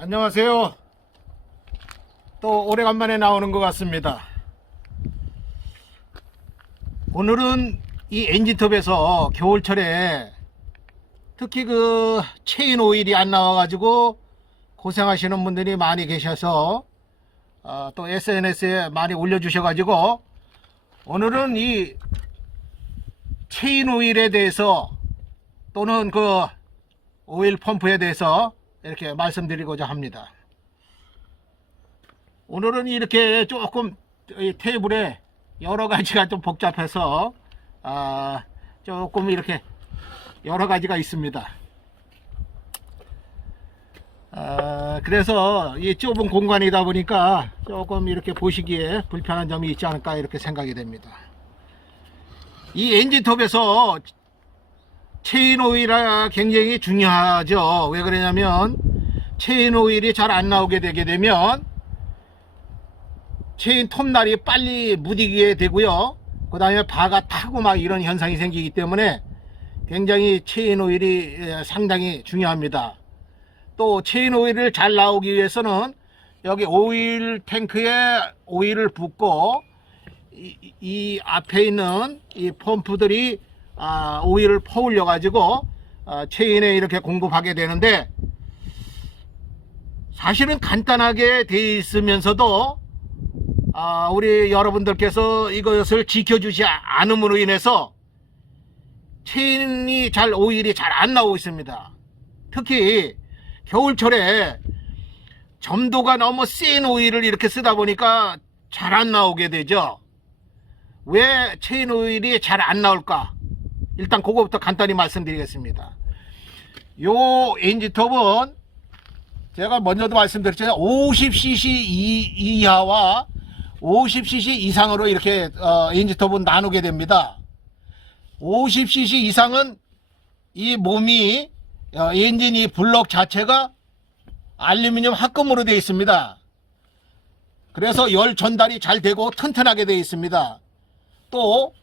안녕하세요. 또 오래간만에 나오는 것 같습니다. 오늘은 이 엔진톱에서 겨울철에 특히 그 체인 오일이 안 나와가지고 고생하시는 분들이 많이 계셔서 또 SNS에 많이 올려주셔가지고 오늘은 이 체인 오일에 대해서 또는 그 오일 펌프에 대해서 이렇게 말씀드리고자 합니다. 오늘은 이렇게 조금 이 테이블에 여러 가지가 좀 복잡해서 조금 이렇게 여러 가지가 있습니다. 그래서 이 좁은 공간이다 보니까 조금 이렇게 보시기에 불편한 점이 있지 않을까 이렇게 생각이 됩니다. 이 엔진톱에서 체인 오일이 굉장히 중요하죠. 왜 그러냐면 체인 오일이 잘 안 나오게 되게 되면 체인 톱날이 빨리 무디게 되고요. 그 다음에 바가 타고 막 이런 현상이 생기기 때문에 굉장히 체인 오일이 상당히 중요합니다. 또 체인 오일을 잘 나오기 위해서는 여기 오일 탱크에 오일을 붓고 이 앞에 있는 이 펌프들이 오일을 퍼올려 가지고 체인에 이렇게 공급하게 되는데, 사실은 간단하게 돼 있으면서도 우리 여러분들께서 이것을 지켜주지 않음으로 인해서 체인이 오일이 잘 안 나오고 있습니다. 특히 겨울철에 점도가 너무 센 오일을 이렇게 쓰다 보니까 잘 안 나오게 되죠. 왜 체인 오일이 잘 안 나올까? 일단 그거부터 간단히 말씀드리겠습니다. 요 엔진톱은 제가 먼저도 말씀드렸지만 50cc 이하와 50cc 이상으로 이렇게 엔진톱은 나누게 됩니다. 50cc 이상은 이 몸이 엔진이 블록 자체가 알루미늄 합금으로 되어 있습니다. 그래서 열 전달이 잘 되고 튼튼하게 되어 있습니다. 또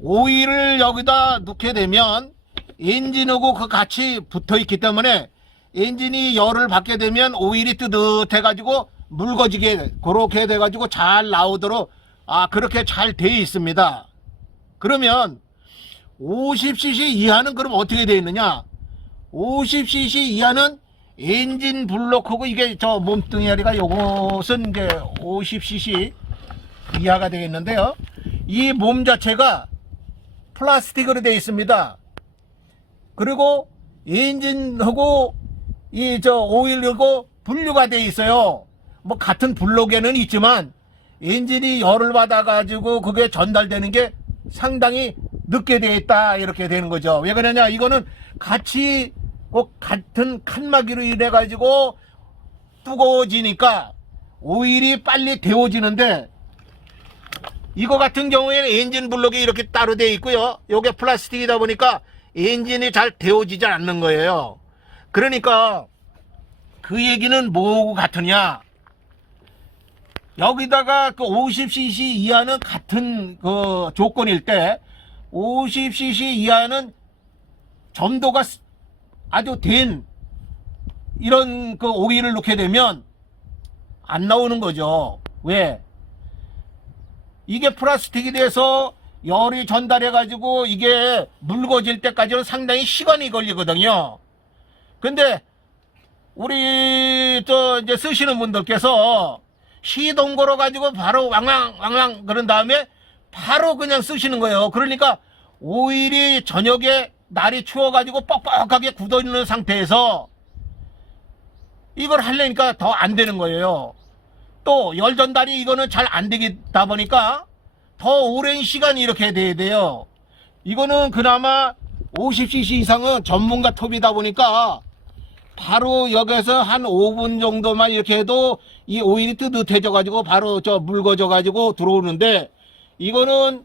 오일을 여기다 넣게 되면 엔진하고 같이 붙어 있기 때문에 엔진이 열을 받게 되면 오일이 뜨뜻해 가지고 묽어지게 그렇게 돼 가지고 잘 나오도록 그렇게 잘 되어 있습니다. 그러면 50cc 이하는 그럼 어떻게 되어 있느냐? 50cc 이하는 엔진 블록하고 이게 저 몸뚱이가 요것은 이제 50cc 이하가 되겠는데요. 이 몸 자체가 플라스틱으로 되어 있습니다. 그리고 엔진하고 이 저 오일하고 분류가 되어 있어요. 뭐 같은 블록에는 있지만 엔진이 열을 받아 가지고 그게 전달되는 게 상당히 늦게 되어 있다 이렇게 되는 거죠. 왜 그러냐? 이거는 같이 꼭 같은 칸막이로 이래 가지고 뜨거워지니까 오일이 빨리 데워지는데, 이거 같은 경우에는 엔진 블록이 이렇게 따로 되어 있고요. 요게 플라스틱이다 보니까 엔진이 잘 데워지지 않는 거예요. 그러니까 그 얘기는 뭐하고 같으냐? 여기다가 그 50cc 이하는 같은 그 조건일 때 50cc 이하는 점도가 아주 된 이런 그 오일을 넣게 되면 안 나오는 거죠. 왜? 이게 플라스틱이 돼서 열이 전달해 가지고 이게 묽어질 때까지는 상당히 시간이 걸리거든요. 근데 우리 이제 쓰시는 분들께서 시동 걸어 가지고 바로 왕왕 그런 다음에 바로 그냥 쓰시는 거예요. 그러니까 오일이 저녁에 날이 추워 가지고 뻑뻑하게 굳어 있는 상태에서 이걸 하려니까 더 안 되는 거예요. 또 열 전달이 이거는 잘 안 되다 보니까 더 오랜 시간이 이렇게 돼야 돼요. 이거는 그나마 50cc 이상은 전문가 톱이다 보니까 바로 여기서 한 5분 정도만 이렇게 해도 이 오일이 뜨뜻해져 가지고 바로 묽어져 가지고 들어오는데, 이거는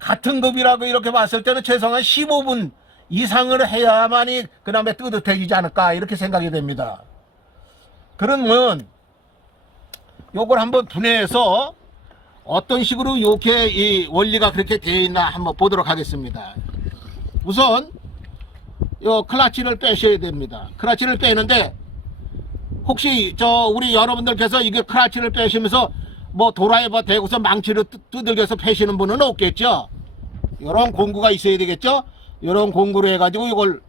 같은 급이라고 이렇게 봤을 때는 최소한 15분 이상을 해야만이 그다음에 뜨뜻해지지 않을까 이렇게 생각이 됩니다. 그러면 요걸 한번 분해해서 어떤 식으로 이렇게 이 원리가 그렇게 되어 있나 한번 보도록 하겠습니다. 우선 요 클러치를 빼셔야 됩니다. 클러치를 빼는데 혹시 우리 여러분들께서 이게 크라치를 빼시면서 뭐 드라이버 대고서 망치로 두들겨서 패시는 분은 없겠죠. 이런 공구가 있어야 되겠죠. 이런 공구로 해가지고 이걸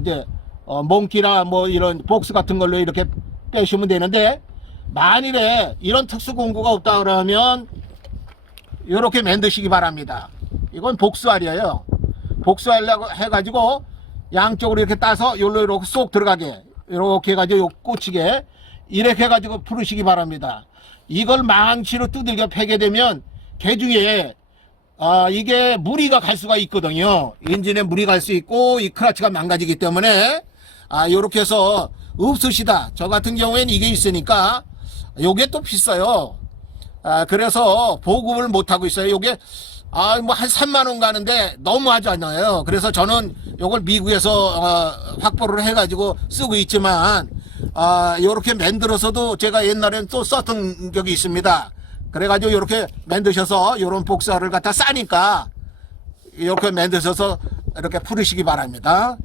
이제 몽키나 뭐 이런 복스 같은 걸로 이렇게 빼시면 되는데, 만일에 이런 특수 공구가 없다 그러면 이렇게 만드시기 바랍니다. 이건 복수알이에요. 복수하려고 해가지고 양쪽으로 이렇게 따서 요로 이렇게 쏙 들어가게, 이렇게 해가지고 요 꽂히게 이렇게 해가지고 풀으시기 바랍니다. 이걸 망치로 두들겨 패게 되면 개중에 이게 무리가 갈 수가 있거든요. 엔진에 무리 갈 수 있고 이 크라치가 망가지기 때문에 요렇게 해서 없으시다. 저 같은 경우에는 이게 있으니까 요게 또 비싸요. 그래서 보급을 못하고 있어요. 요게 뭐 한 3만원 가는데 너무 하지 않나요? 그래서 저는 요걸 미국에서 확보를 해가지고 쓰고 있지만 요렇게 만들어서도 제가 옛날엔 또 썼던 적이 있습니다. 그래가지고 요렇게 만드셔서 요런 복사를 갖다 싸니까 이렇게 만드셔서 이렇게 풀으시기 바랍니다.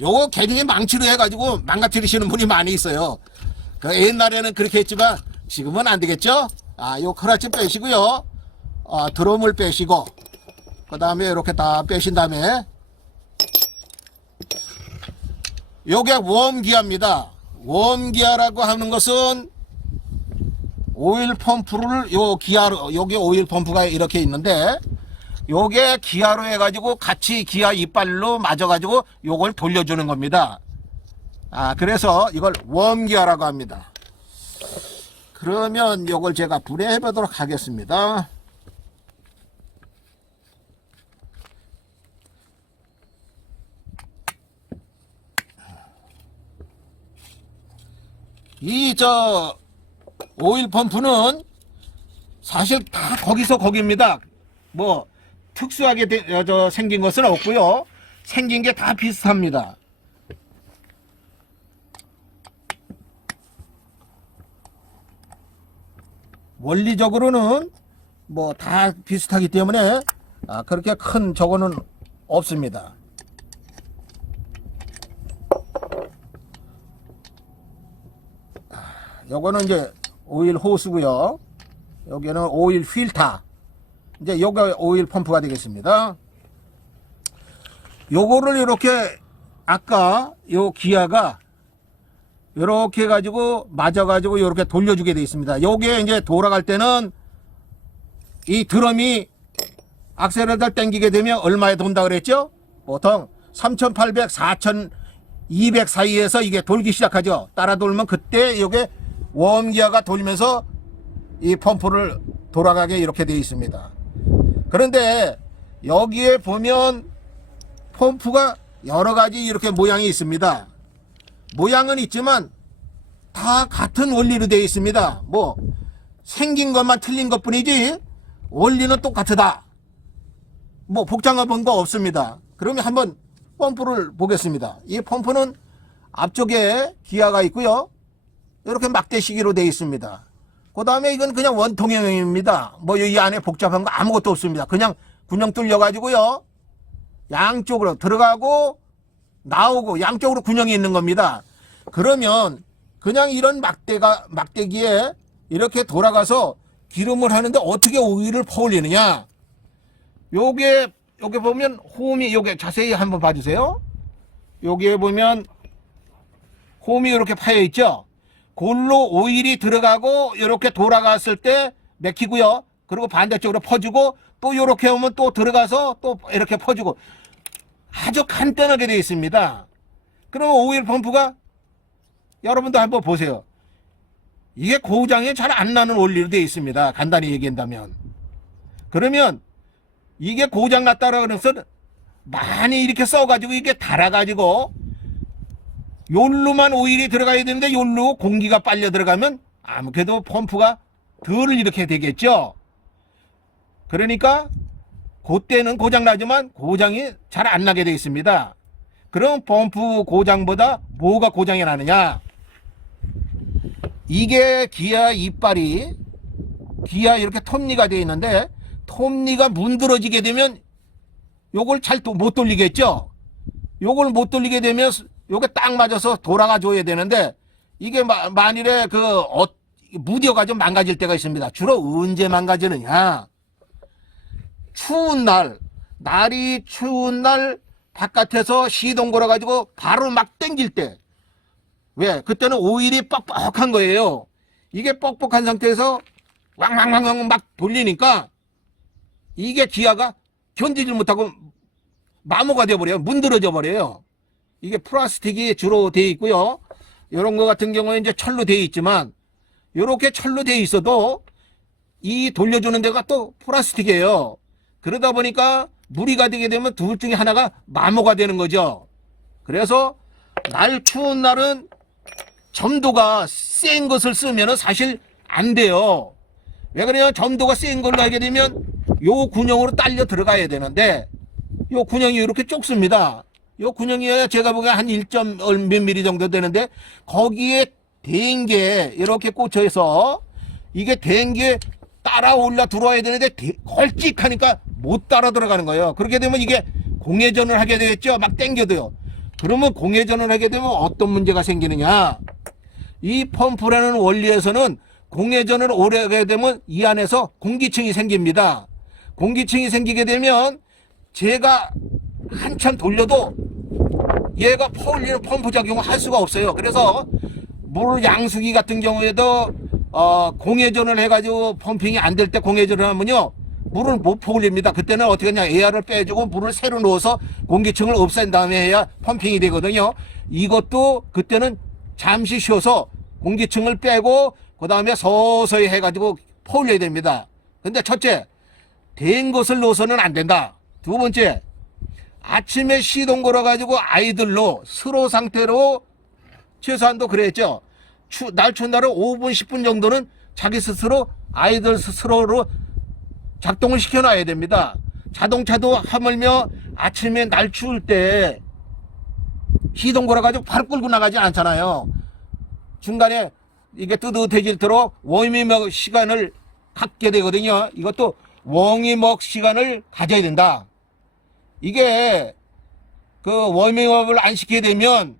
요거 개중에 망치로 해가지고 망가뜨리시는 분이 많이 있어요. 옛날에는 그렇게 했지만 지금은 안 되겠죠? 요 크라치 빼시고요. 드럼을 빼시고, 그 다음에 이렇게 다 빼신 다음에, 요게 웜기어입니다. 웜기어라고 하는 것은 오일 펌프를 요 기아로, 여기 오일 펌프가 이렇게 있는데, 요게 기아로 해가지고 같이 기아 이빨로 맞아가지고 요걸 돌려주는 겁니다. 그래서 이걸 웜기어라고 합니다. 그러면 요걸 제가 분해해 보도록 하겠습니다. 오일 펌프는 사실 다 거기서 거기입니다. 뭐 특수하게 생긴 것은 없고요. 생긴 게 다 비슷합니다. 원리적으로는 뭐 다 비슷하기 때문에 그렇게 큰 저거는 없습니다. 요거는 이제 오일 호스고요. 여기는 오일 필터. 이제 요거 오일 펌프가 되겠습니다. 요거를 이렇게 아까 요 기아가 이렇게 해가지고 맞아가지고 이렇게 돌려주게 되어 있습니다. 요게 이제 돌아갈 때는 이 드럼이 악셀레를 당기게 되면 얼마에 돈다 그랬죠? 보통 3,800, 4,200 사이에서 이게 돌기 시작하죠. 따라 돌면 그때 요게 웜기어가 돌면서 이 펌프를 돌아가게 이렇게 되어 있습니다. 그런데 여기에 보면 펌프가 여러 가지 이렇게 모양이 있습니다. 모양은 있지만 다 같은 원리로 되어 있습니다. 뭐 생긴 것만 틀린 것 뿐이지 원리는 똑같다. 뭐 복잡한 거 없습니다. 그러면 한번 펌프를 보겠습니다. 이 펌프는 앞쪽에 기아가 있고요. 이렇게 막대시기로 되어 있습니다. 그 다음에 이건 그냥 원통형입니다. 뭐 이 안에 복잡한 거 아무것도 없습니다. 그냥 군용 뚫려 가지고요. 양쪽으로 들어가고 나오고 양쪽으로 군용이 있는 겁니다. 그러면 그냥 이런 막대기에 이렇게 돌아가서 기름을 하는데 어떻게 오일을 퍼올리느냐? 요게 보면 홈이 요게 자세히 한번 봐주세요. 여기에 보면 홈이 이렇게 파여 있죠. 골로 오일이 들어가고 이렇게 돌아갔을 때 맥히고요. 그리고 반대쪽으로 퍼주고 또 이렇게 오면 또 들어가서 또 이렇게 퍼주고 아주 간단하게 되어 있습니다. 그럼 오일 펌프가 여러분도 한번 보세요. 이게 고장이 잘 안 나는 원리로 되어 있습니다. 간단히 얘기한다면. 그러면 이게 고장 났다라고 해서 많이 이렇게 써가지고 이게 달아가지고 요로만 오일이 들어가야 되는데 요로 공기가 빨려 들어가면 아무래도 펌프가 덜 이렇게 되겠죠. 그러니까 그때는 고장 나지만 고장이 잘 안 나게 되어 있습니다. 그럼 펌프 고장보다 뭐가 고장이 나느냐? 이게 기아 이빨이 기아 이렇게 톱니가 되어 있는데 톱니가 문드러지게 되면 요걸 잘 못 돌리겠죠. 요걸 못 돌리게 되면 요게 딱 맞아서 돌아가 줘야 되는데 이게 만일에 무뎌가 좀 망가질 때가 있습니다. 주로 언제 망가지느냐? 추운 날이 추운 날 바깥에서 시동 걸어가지고 바로 막 당길 때. 왜? 그때는 오일이 뻑뻑한 거예요. 이게 뻑뻑한 상태에서 왕왕왕왕 막 돌리니까 이게 기아가 견디질 못하고 마모가 되어버려요. 문드러져 버려요. 이게 플라스틱이 주로 되어 있고요. 이런 거 같은 경우에 이제 철로 되어 있지만 이렇게 철로 되어 있어도 이 돌려주는 데가 또 플라스틱이에요. 그러다 보니까 무리가 되게 되면 둘 중에 하나가 마모가 되는 거죠. 그래서 날 추운 날은 점도가 센 것을 쓰면 사실 안 돼요. 왜 그래요? 점도가 센 걸로 하게 되면 요 군형으로 딸려 들어가야 되는데 요 군형이 이렇게 좁습니다. 요 군형이 제가 보기에 한 1점 몇 미리 정도 되는데 거기에 된 게 이렇게 꽂혀서 이게 된 게 따라 올라 들어와야 되는데 걸찍하니까 못 따라 들어가는 거예요. 그렇게 되면 이게 공회전을 하게 되겠죠. 막 당겨도요. 그러면 공회전을 하게 되면 어떤 문제가 생기느냐? 이 펌프라는 원리에서는 공회전을 오래 하게 되면 이 안에서 공기층이 생깁니다. 공기층이 생기게 되면 제가 한참 돌려도 얘가 퍼올리는 펌프 작용을 할 수가 없어요. 그래서 물 양수기 같은 경우에도 공회전을 해가지고 펌핑이 안 될 때 공회전을 하면요 물을 못 퍼올립니다. 그때는 어떻게 하냐, 에어를 빼주고 물을 새로 넣어서 공기층을 없앤 다음에 해야 펌핑이 되거든요. 이것도 그때는 잠시 쉬어서 공기층을 빼고 그 다음에 서서히 해가지고 퍼올려야 됩니다. 근데 첫째, 된 것을 넣어서는 안 된다. 두 번째, 아침에 시동 걸어가지고 아이들로 스로 상태로 최소한도 그랬죠. 날 추운 날은 5분 10분 정도는 자기 스스로 아이들 스스로로 작동을 시켜놔야 됩니다. 자동차도 하물며 아침에 날 추울 때 시동 걸어가지고 바로 끌고 나가지 않잖아요. 중간에 이게 뜨뜻해질도록 워밍업 시간을 갖게 되거든요. 이것도 워밍업 시간을 가져야 된다. 이게 그 워밍업을 안 시키게 되면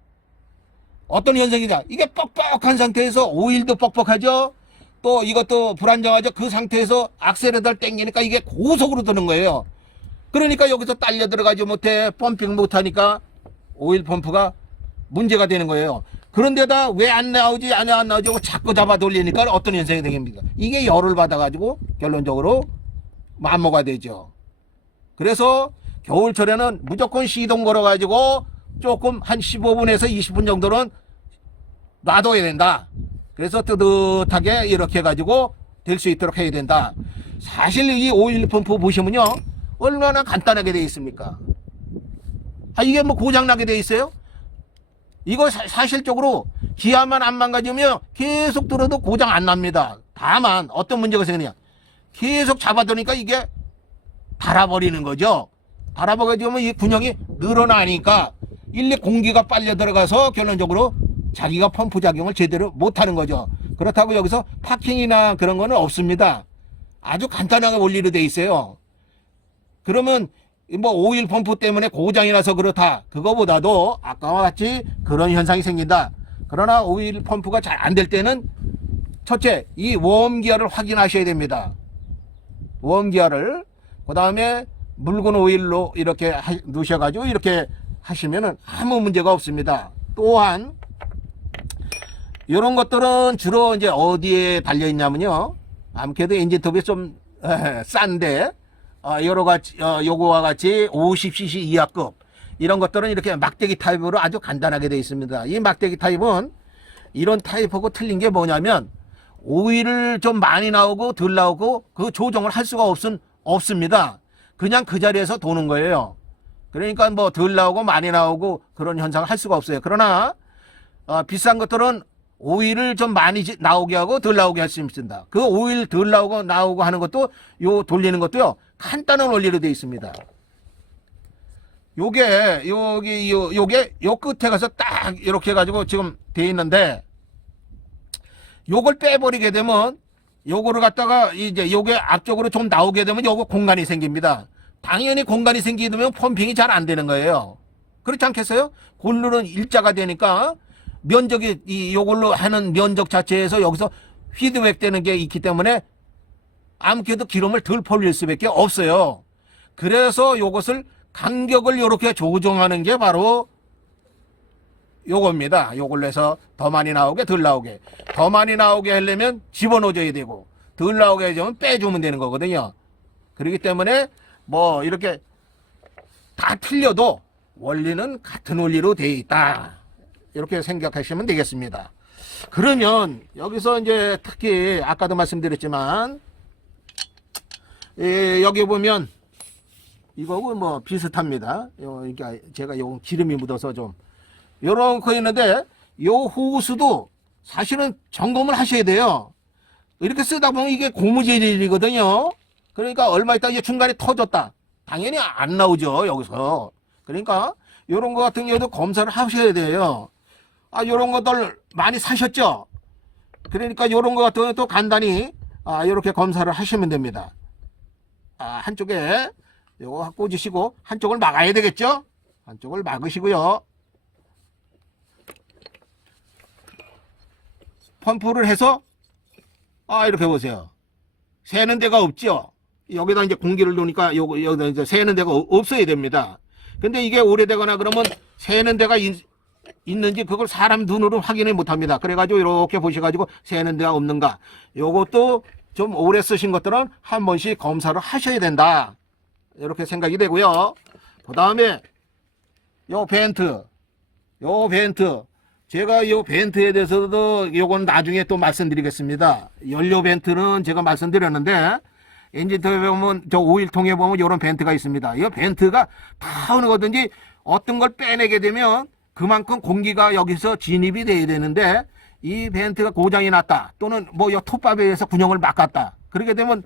어떤 현상이냐, 이게 뻑뻑한 상태에서 오일도 뻑뻑하죠. 또 이것도 불안정하죠. 그 상태에서 악셀에다 당기니까 이게 고속으로 드는 거예요. 그러니까 여기서 딸려 들어가지 못해 펌핑 못하니까 오일 펌프가 문제가 되는 거예요. 그런데다 왜 안 나오지 안 나오지 하고 자꾸 잡아 돌리니까 어떤 현상이 생깁니까? 이게 열을 받아가지고 결론적으로 마모가 되죠. 그래서 겨울철에는 무조건 시동 걸어가지고 조금 한 15분에서 20분 정도는 놔둬야 된다. 그래서 뜨뜻하게 이렇게 해가지고 될 수 있도록 해야 된다. 사실 이 오일 펌프 보시면요 얼마나 간단하게 되어 있습니까? 이게 뭐 고장나게 되어 있어요? 이거 사실적으로 기아만 안 망가지면 계속 들어도 고장 안 납니다. 다만 어떤 문제가 생기냐, 계속 잡아두니까 이게 닳아버리는 거죠. 닳아버리면 이 군형이 늘어나니까 일리 공기가 빨려 들어가서 결론적으로 자기가 펌프 작용을 제대로 못하는 거죠. 그렇다고 여기서 파킹이나 그런 거는 없습니다. 아주 간단하게 원리로 돼 있어요. 그러면 뭐 오일 펌프 때문에 고장이 나서 그렇다, 그거보다도 아까와 같이 그런 현상이 생긴다. 그러나 오일 펌프가 잘 안 될 때는 첫째, 이 웜기어를 확인하셔야 됩니다. 웜기어를 그 다음에 묽은 오일로 이렇게 넣으셔가지고 이렇게 하시면은 아무 문제가 없습니다. 또한 이런 것들은 주로 이제 어디에 달려 있냐면요, 아무래도 엔진톱이 좀 싼데 여러 가지 요거와 같이 50cc 이하급 이런 것들은 이렇게 막대기 타입으로 아주 간단하게 되어 있습니다. 이 막대기 타입은 이런 타입하고 틀린 게 뭐냐면 오일을 좀 많이 나오고 덜 나오고 그 조정을 할 수가 없습니다. 그냥 그 자리에서 도는 거예요. 그러니까 뭐 덜 나오고 많이 나오고 그런 현상을 할 수가 없어요. 그러나 비싼 것들은 오일을 좀 많이 나오게 하고 덜 나오게 할 수 있습니다. 그 오일 덜 나오고 하는 것도 요 돌리는 것도요 간단한 원리로 되어 있습니다. 요게 요 끝에 가서 딱 이렇게 해가지고 지금 되어 있는데, 요걸 빼버리게 되면 요거를 갖다가 이제 요게 앞쪽으로 좀 나오게 되면 요거 공간이 생깁니다. 당연히 공간이 생기게 되면 펌핑이 잘 안 되는 거예요. 그렇지 않겠어요? 골루는 일자가 되니까 면적이 요걸로 하는 면적 자체에서 여기서 피드백 되는 게 있기 때문에 아무래도 기름을 덜 벌릴 수밖에 없어요. 그래서 요것을 간격을 이렇게 조정하는 게 바로 요겁니다. 요걸로 해서 더 많이 나오게 덜 나오게, 더 많이 나오게 하려면 집어넣어줘야 되고 덜 나오게 하려면 빼주면 되는 거거든요. 그렇기 때문에 뭐 이렇게 다 틀려도 원리는 같은 원리로 되어 있다, 이렇게 생각하시면 되겠습니다. 그러면 여기서 이제 특히 아까도 말씀드렸지만 여기 보면 이거 뭐 비슷합니다. 그러니까 제가 요 기름이 묻어서 좀 요런 거 있는데 요 호수도 사실은 점검을 하셔야 돼요. 이렇게 쓰다 보면 이게 고무재질이거든요. 그러니까 얼마 있다 이제 중간에 터졌다, 당연히 안 나오죠 여기서. 그러니까 요런 거 같은 경우도 검사를 하셔야 돼요. 요런 것들 많이 사셨죠? 그러니까 요런 거 같은 경우도 간단히 요렇게 검사를 하시면 됩니다. 한쪽에 요거 꽂으시고 한쪽을 막아야 되겠죠? 한쪽을 막으시고요. 펌프를 해서 이렇게 보세요. 새는 데가 없죠? 여기다 이제 공기를 놓으니까 여기다 이제 새는 데가 없어야 됩니다. 근데 이게 오래되거나 그러면 새는 데가 있는지 그걸 사람 눈으로 확인을 못 합니다. 그래가지고 이렇게 보셔가지고 새는 데가 없는가, 요것도 좀 오래 쓰신 것들은 한 번씩 검사를 하셔야 된다, 이렇게 생각이 되고요. 그 다음에 요 벤트, 제가 요 벤트에 대해서도 요건 나중에 또 말씀드리겠습니다. 연료 벤트는 제가 말씀드렸는데 엔진통에 보면 저 오일통에 보면 요런 벤트가 있습니다. 이 벤트가 다 어느 거든지 어떤 걸 빼내게 되면 그만큼 공기가 여기서 진입이 돼야 되는데 이 벤트가 고장이 났다, 또는 뭐 이 톱밥에 의해서 군형을 막았다, 그렇게 되면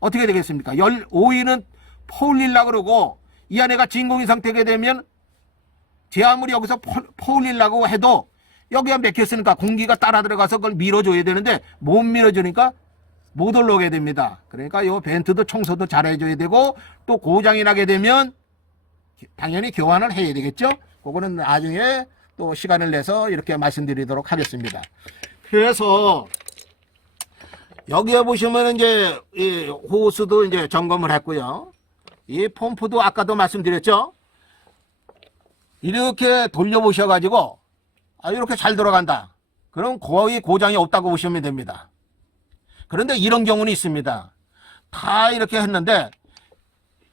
어떻게 되겠습니까? 오일은 퍼올리려고 그러고 이 안에가 진공이 상태가 되면 제 아무리 여기서 퍼올리려고 해도 여기가 막혔으니까 공기가 따라 들어가서 그걸 밀어줘야 되는데 못 밀어주니까 못 올라오게 됩니다. 그러니까 이 벤트도 청소도 잘 해줘야 되고, 또 고장이 나게 되면 당연히 교환을 해야 되겠죠. 그거는 나중에 또 시간을 내서 이렇게 말씀드리도록 하겠습니다. 그래서 여기에 보시면 이제 이 호수도 이제 점검을 했고요. 이 펌프도 아까도 말씀드렸죠. 이렇게 돌려보셔가지고 이렇게 잘 돌아간다, 그럼 거의 고장이 없다고 보시면 됩니다. 그런데 이런 경우는 있습니다. 다 이렇게 했는데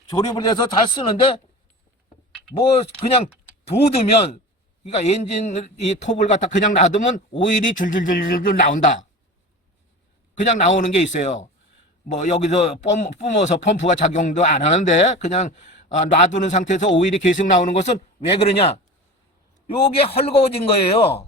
조립을 해서 잘 쓰는데 뭐 그냥 둬두면, 그러니까 엔진 이 톱을 갖다 그냥 놔두면 오일이 줄줄줄줄 나온다, 그냥 나오는 게 있어요. 뭐 여기서 뿜어서 펌프가 작용도 안 하는데 그냥 놔두는 상태에서 오일이 계속 나오는 것은 왜 그러냐, 요게 헐거워진 거예요.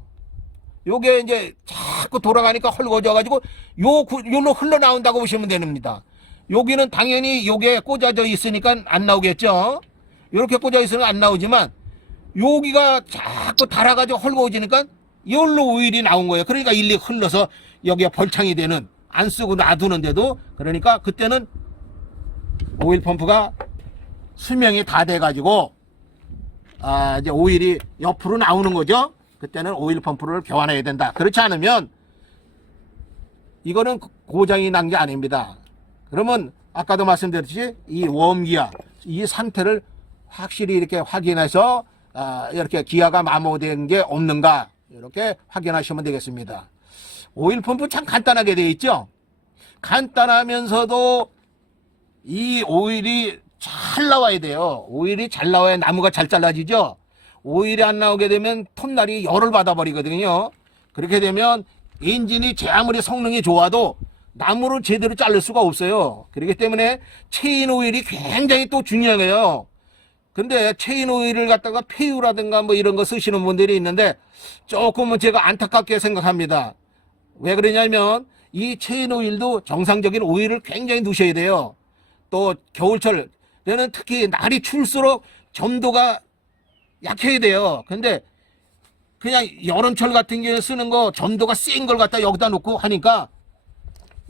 요게 이제 자꾸 돌아가니까 헐거워져가지고 요로 흘러나온다고 보시면 됩니다. 여기는 당연히 요게 꽂아져 있으니까 안 나오겠죠. 요렇게 꽂아 있으면 안 나오지만 여기가 자꾸 달아가지고 헐거워지니까 요로 오일이 나온 거예요. 그러니까 일리 흘러서 여기가 벌창이 되는, 안 쓰고 놔두는데도, 그러니까 그때는 오일 펌프가 수명이 다 돼가지고 이제 오일이 옆으로 나오는 거죠. 그때는 오일 펌프를 교환해야 된다. 그렇지 않으면 이거는 고장이 난 게 아닙니다. 그러면 아까도 말씀드렸듯이 이 웜기아 이 상태를 확실히 이렇게 확인해서 이렇게 기아가 마모된 게 없는가, 이렇게 확인하시면 되겠습니다. 오일 펌프 참 간단하게 되어 있죠. 간단하면서도 이 오일이 잘 나와야 돼요. 오일이 잘 나와야 나무가 잘 잘라지죠. 오일이 안 나오게 되면 톱날이 열을 받아버리거든요. 그렇게 되면 엔진이 제 아무리 성능이 좋아도 나무를 제대로 자를 수가 없어요. 그렇기 때문에 체인 오일이 굉장히 또 중요해요. 근데 체인 오일을 갖다가 폐유라든가 뭐 이런 거 쓰시는 분들이 있는데 조금은 제가 안타깝게 생각합니다. 왜 그러냐면 이 체인 오일도 정상적인 오일을 굉장히 넣으셔야 돼요. 또 겨울철에는 특히 날이 추울수록 점도가 약해야 돼요. 근데 그냥 여름철 같은 경우에 쓰는 거 점도가 센 걸 갖다 여기다 놓고 하니까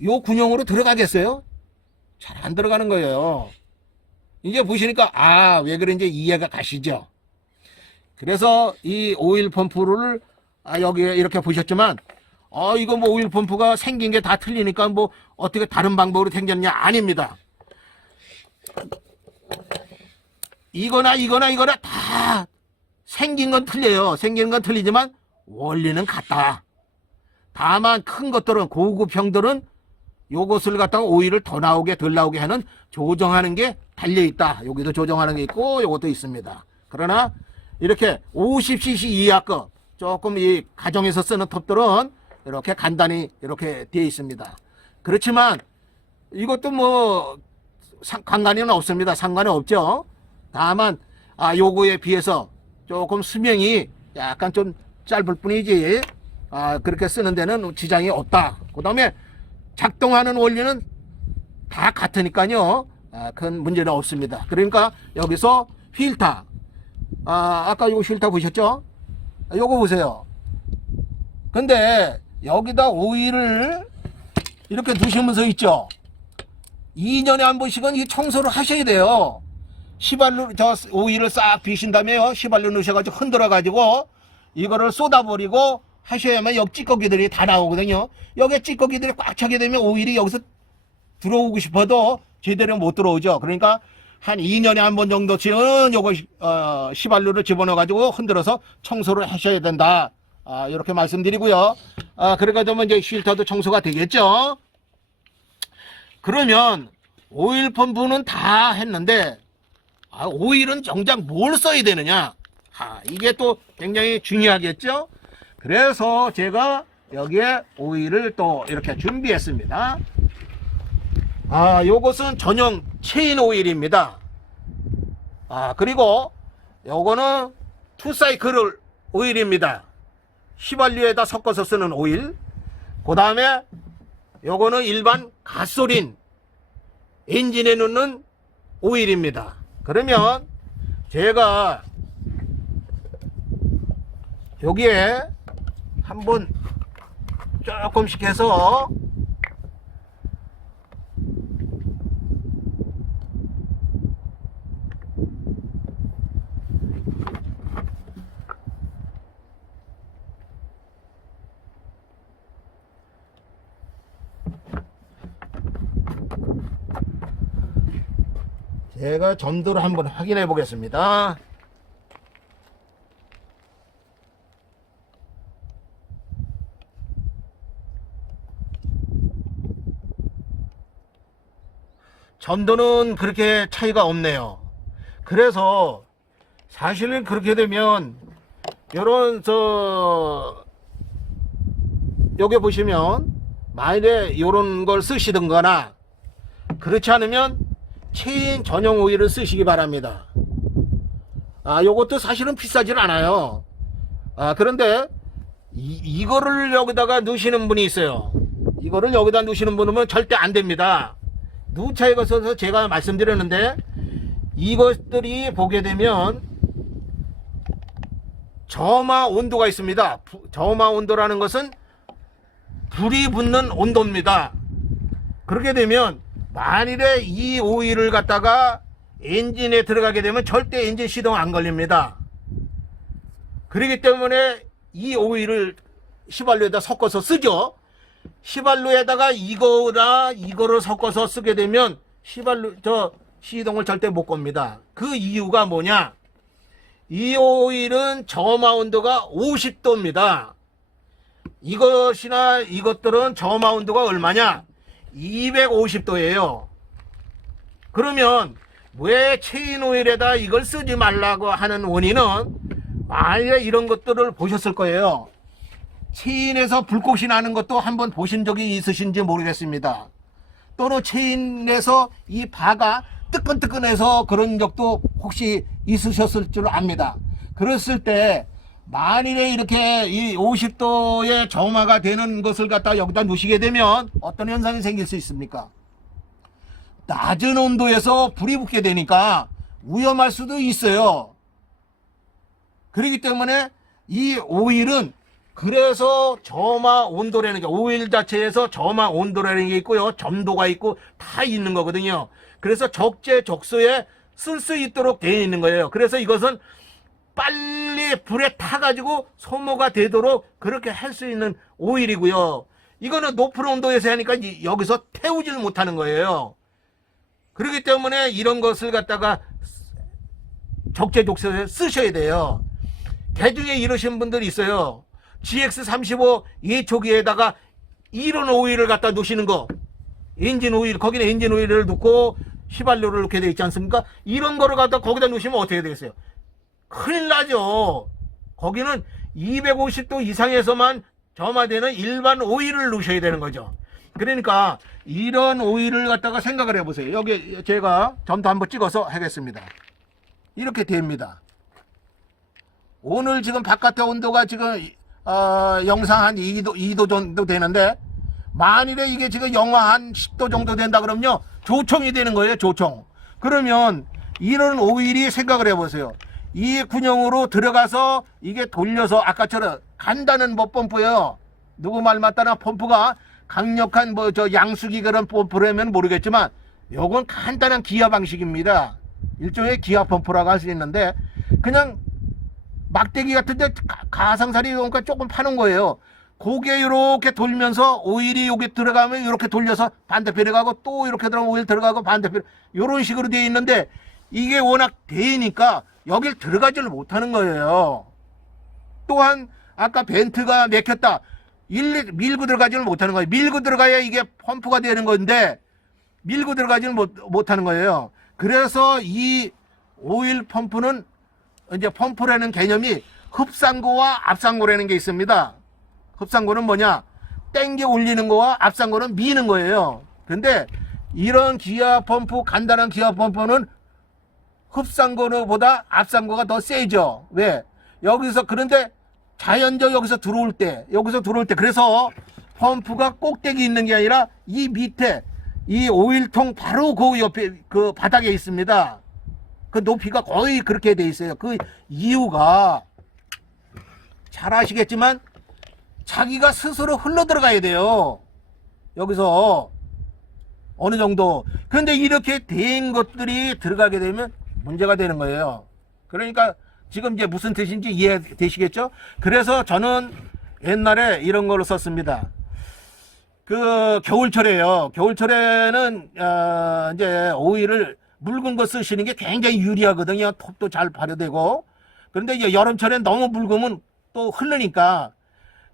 요 군용으로 들어가겠어요? 잘 안 들어가는 거예요. 이제 보시니까 왜 그런지 이해가 가시죠? 그래서 이 오일 펌프를 여기에 이렇게 보셨지만 이거 뭐 오일 펌프가 생긴 게 다 틀리니까 뭐 어떻게 다른 방법으로 생겼냐? 아닙니다. 이거나 다 생긴 건 틀려요. 생긴 건 틀리지만 원리는 같다. 다만 큰 것들은, 고급형들은 요것을 갖다가 오일을 더 나오게 덜 나오게 하는 조정하는 게 달려있다. 여기도 조정하는 게 있고 요것도 있습니다. 그러나 이렇게 50cc 이하급 조금 이 가정에서 쓰는 톱들은 이렇게 간단히 이렇게 되어 있습니다. 그렇지만 이것도 뭐 상관은 없습니다. 상관은 없죠. 다만 요거에 비해서 조금 수명이 약간 좀 짧을 뿐이지 그렇게 쓰는 데는 지장이 없다. 그 다음에 작동하는 원리는 다 같으니까요. 큰 문제는 없습니다. 그러니까 여기서 필터, 아까 요 필터 보셨죠? 요거 보세요. 근데 여기다 오일을 이렇게 두시면서 있죠. 2년에 한 번씩은 이 청소를 하셔야 돼요. 시발로 저 오일을 싹 비신 다음에요. 시발로 넣으셔가지고 흔들어가지고 이거를 쏟아버리고 하셔야만 옆 찌꺼기들이 다 나오거든요. 여기 찌꺼기들이 꽉 차게 되면 오일이 여기서 들어오고 싶어도 제대로 못 들어오죠. 그러니까 한 2년에 한 번 정도씩은 요거 시발로를 집어넣어가지고 흔들어서 청소를 하셔야 된다. 이렇게 말씀드리고요. 그러게 되면 이제 필터도 청소가 되겠죠. 그러면 오일 펌프는 다 했는데 오일은 정작 뭘 써야 되느냐? 이게 또 굉장히 중요하겠죠. 그래서 제가 여기에 오일을 또 이렇게 준비했습니다. 요것은 전용 체인 오일입니다. 그리고 요거는 투사이클 오일입니다. 휘발유에다 섞어서 쓰는 오일. 그 다음에 요거는 일반 가솔린 엔진에 넣는 오일입니다. 그러면 제가 여기에 한번 조금씩 해서 제가 점도를 한번 확인해 보겠습니다. 점도는 그렇게 차이가 없네요. 그래서 사실은 그렇게 되면 요런 여기 보시면 만일에 요런 걸 쓰시던 거나 그렇지 않으면 체인 전용 오일을 쓰시기 바랍니다. 요것도 사실은 비싸진 않아요. 그런데 이거를 여기다가 넣으시는 분이 있어요. 이거를 여기다 넣으시는 분은 절대 안 됩니다. 누차에 거쳐서 제가 말씀드렸는데 이것들이 보게 되면 점화 온도가 있습니다. 점화 온도라는 것은 불이 붙는 온도입니다. 그렇게 되면 만일에 이 오일을 갖다가 엔진에 들어가게 되면 절대 엔진 시동 안 걸립니다. 그렇기 때문에 이 오일을 휘발유에다 섞어서 쓰죠. 휘발유에다가 이거를 섞어서 쓰게 되면 시동을 절대 못 겁니다. 그 이유가 뭐냐? 이 오일은 점화 온도가 50도입니다. 이것이나 이것들은 점화 온도가 얼마냐? 250도예요. 그러면 왜 체인 오일에다 이걸 쓰지 말라고 하는 원인은 만약에 이런 것들을 보셨을 거예요. 체인에서 불꽃이 나는 것도 한번 보신 적이 있으신지 모르겠습니다. 또는 체인에서 이 바가 뜨끈뜨끈해서 그런 적도 혹시 있으셨을 줄 압니다. 그랬을 때 만일에 이렇게 이 50도의 점화가 되는 것을 갖다 여기다 놓으시게 되면 어떤 현상이 생길 수 있습니까? 낮은 온도에서 불이 붙게 되니까 위험할 수도 있어요. 그렇기 때문에 이 오일은 그래서 점화 온도라는 게 오일 자체에서 점화 온도라는 게 있고요. 점도가 있고 다 있는 거거든요. 그래서 적재적소에 쓸 수 있도록 되어 있는 거예요. 그래서 이것은 빨리 불에 타가지고 소모가 되도록 그렇게 할 수 있는 오일이고요. 이거는 높은 온도에서 하니까 여기서 태우질 못하는 거예요. 그렇기 때문에 이런 것을 갖다가 적재적소에 쓰셔야 돼요. 대중에 이러신 분들이 있어요. GX35 예초기에다가 이런 오일을 갖다 놓으시는 거, 엔진 오일, 거기는 엔진 오일을 넣고 휘발유를 넣게 돼 있지 않습니까? 이런 거를 갖다 거기다 놓으시면 어떻게 되겠어요? 큰일 나죠. 거기는 250도 이상에서만 점화되는 일반 오일을 넣으셔야 되는 거죠. 그러니까 이런 오일을 갖다가 생각을 해보세요. 여기 제가 점도 한번 찍어서 하겠습니다. 이렇게 됩니다. 오늘 지금 바깥의 온도가 지금 영상 한 2도 정도 되는데, 만일에 이게 지금 영하 한 10도 정도 된다 그러면요, 조청이 되는 거예요. 조청. 그러면 이런 오일이 생각을 해보세요. 이 군용으로 들어가서 이게 돌려서 아까처럼 간다는 펌프예요. 누구 말 맞다나 펌프가 강력한 뭐 저 양수기 그런 펌프라면 모르겠지만 요건 간단한 기아 방식입니다. 일종의 기아 펌프라고 할 수 있는데, 그냥 막대기 같은데 가상살이 그러니까 조금 파는 거예요. 고개 이렇게 돌면서 오일이 여기 들어가면 이렇게 돌려서 반대편에 가고, 또 이렇게 들어가면 오일 들어가고 반대편, 이런 식으로 되어 있는데, 이게 워낙 되니까 여길 들어가지를 못하는 거예요. 또한 아까 벤트가 맥혔다, 밀고 들어가지를 못하는 거예요. 밀고 들어가야 이게 펌프가 되는 건데 밀고 들어가지를 못하는 거예요. 그래서 이 오일 펌프는 이제 펌프라는 개념이 흡상고와 앞상고라는 게 있습니다. 흡상고는 뭐냐? 땡겨 올리는 거와 앞상고는 미는 거예요. 근데 이런 기아 펌프, 간단한 기아 펌프는 흡상고보다 앞상고가 더 세죠. 왜? 여기서, 그런데 자연적 여기서 들어올 때, 그래서 펌프가 꼭대기 있는 게 아니라 이 밑에 이 오일통 바로 그 옆에 그 바닥에 있습니다. 그 높이가 거의 그렇게 돼 있어요. 그 이유가 잘 아시겠지만 자기가 스스로 흘러 들어가야 돼요. 여기서 어느 정도. 그런데 이렇게 된 것들이 들어가게 되면 문제가 되는 거예요. 그러니까 지금 이제 무슨 뜻인지 이해되시겠죠? 그래서 저는 옛날에 이런 걸로 썼습니다. 그 겨울철에요. 겨울철에는 이제 오일을 묽은 거 쓰시는 게 굉장히 유리하거든요. 톱도 잘 발효되고. 그런데 이제 여름철엔 너무 묽으면 또 흐르니까.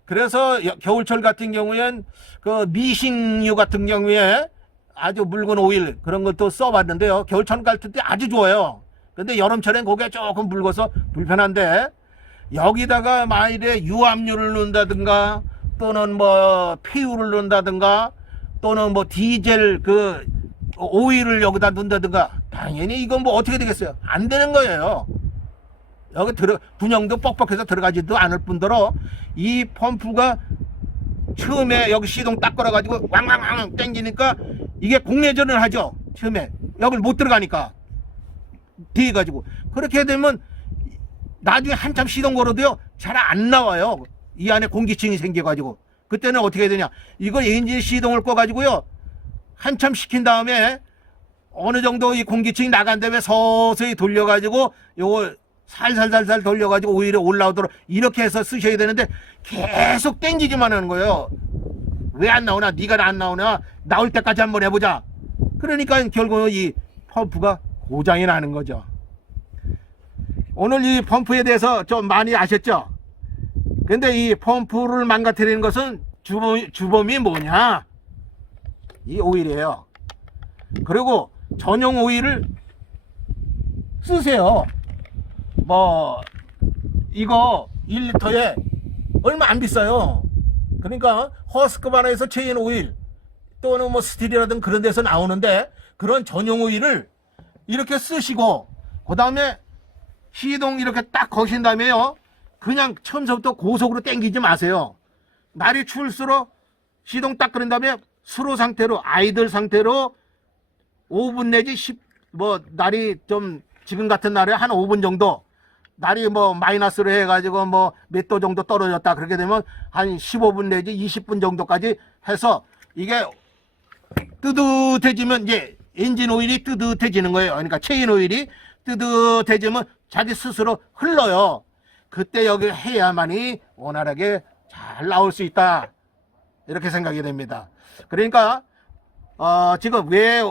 그래서 겨울철 같은 경우엔 그 미식류 같은 경우에 아주 묽은 오일 그런 것도 써봤는데요. 겨울철 갈 때 아주 좋아요. 근데 여름철엔 고기가 조금 묽어서 불편한데, 여기다가 만일에 유압류를 넣는다든가 또는 뭐 폐유를 넣는다든가 또는 뭐 디젤 그 오일을 여기다 넣는다든가, 당연히 이건 뭐 어떻게 되겠어요? 안 되는 거예요. 여기 분영도 뻑뻑해서 들어가지도 않을 뿐더러 이 펌프가 처음에 여기 시동 딱 걸어가지고 왕왕왕 땡기니까 이게 공회전을 하죠. 처음에 여길 못 들어가니까 뒤에가지고, 그렇게 되면 나중에 한참 시동 걸어도요 잘 안 나와요. 이 안에 공기층이 생겨가지고. 그때는 어떻게 해야 되냐, 이거 엔진 시동을 꺼가지고요 한참 시킨 다음에 어느 정도 이 공기층이 나간 다음에 서서히 돌려가지고 요거 살살살살 돌려가지고 오일이 올라오도록 이렇게 해서 쓰셔야 되는데, 계속 땡기지만 하는 거예요. 왜 안 나오나? 네가 안 나오나? 나올 때까지 한번 해보자. 그러니까 결국은 이 펌프가 고장이 나는 거죠. 오늘 이 펌프에 대해서 좀 많이 아셨죠? 근데 이 펌프를 망가뜨리는 것은 주범이 뭐냐? 이 오일이에요. 그리고 전용 오일을 쓰세요. 뭐 이거 1리터에 얼마 안 비싸요. 그러니까 허스크바나에서 체인 오일 또는 뭐 스틸이라든 그런 데서 나오는데, 그런 전용 오일을 이렇게 쓰시고, 그 다음에 시동 이렇게 딱 거신 다음에요 그냥 처음부터 고속으로 당기지 마세요. 날이 추울수록 시동 딱 끄는 다음에 수로 상태로, 아이들 상태로 5분 내지 10, 뭐 날이 좀 지금 같은 날에 한 5분 정도, 날이 뭐 마이너스로 해가지고 뭐 몇 도 정도 떨어졌다 그렇게 되면 한 15분 내지 20분 정도까지 해서 이게 뜨뜻해지면 이제 엔진 오일이 뜨뜻해지는 거예요. 그러니까 체인 오일이 뜨뜻해지면 자기 스스로 흘러요. 그때 여기 해야만이 원활하게 잘 나올 수 있다. 이렇게 생각이 됩니다. 그러니까 지금 왜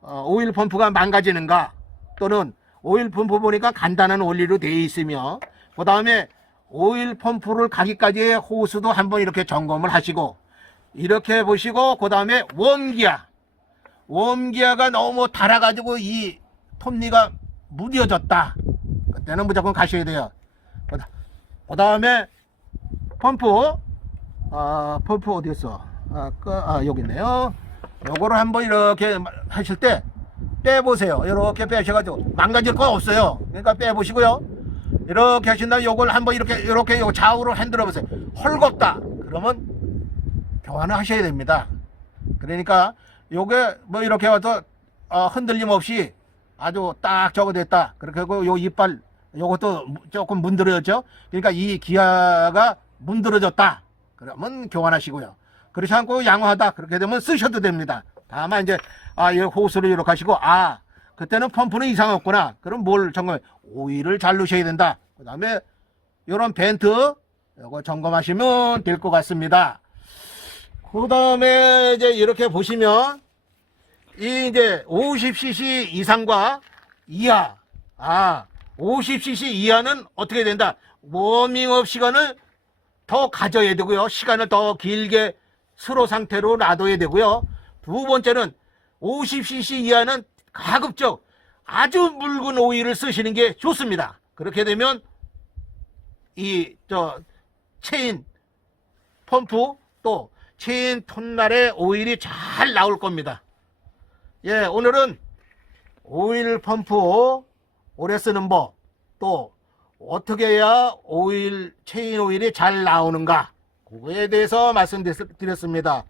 오일 펌프가 망가지는가, 또는 오일 펌프 보니까 간단한 원리로 되어 있으며, 그 다음에 오일 펌프를 가기까지의 호스도 한번 이렇게 점검을 하시고, 이렇게 보시고, 그 다음에 웜기아가 너무 달아가지고 이 톱니가 무뎌졌다. 그때는 무조건 가셔야 돼요. 그 다음에 펌프 어디 있어? 여기 있네요. 요거를 한번 이렇게 하실 때 빼보세요. 이렇게 빼셔가지고 망가질 거 없어요. 그러니까 빼보시고요. 이렇게 하신 다음에 요걸 한번 이렇게 요 좌우로 흔들어 보세요. 헐겁다. 그러면 교환을 하셔야 됩니다. 그러니까 요게 뭐 이렇게 와서 흔들림 없이 아주 딱 저거 됐다. 그렇게 하고 요 이빨 요것도 조금 문드러졌죠. 그러니까 이 기아가 문드러졌다. 그러면 교환하시고요. 그렇지 않고 양호하다. 그렇게 되면 쓰셔도 됩니다. 다만 이제 이 호스를 이렇게 하시고, 그때는 펌프는 이상했구나. 그럼 뭘 점검해? 오일을 잘 넣으셔야 된다. 그 다음에 요런 벤트 요거 점검하시면 될 것 같습니다. 그 다음에 이제 이렇게 보시면 이 이제 50cc 이상과 이하, 50cc 이하는 어떻게 된다? 워밍업 시간을 더 가져야 되고요. 시간을 더 길게 스로 상태로 놔둬야 되고요. 두 번째는 50cc 이하는 가급적 아주 묽은 오일을 쓰시는 게 좋습니다. 그렇게 되면 체인 펌프 또 체인 톱날에 오일이 잘 나올 겁니다. 예, 오늘은 오일 펌프 오래 쓰는 법, 또 어떻게 해야 체인 오일이 잘 나오는가, 그거에 대해서 말씀드렸습니다.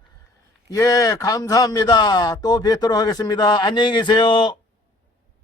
예, 감사합니다. 또 뵙도록 하겠습니다. 안녕히 계세요.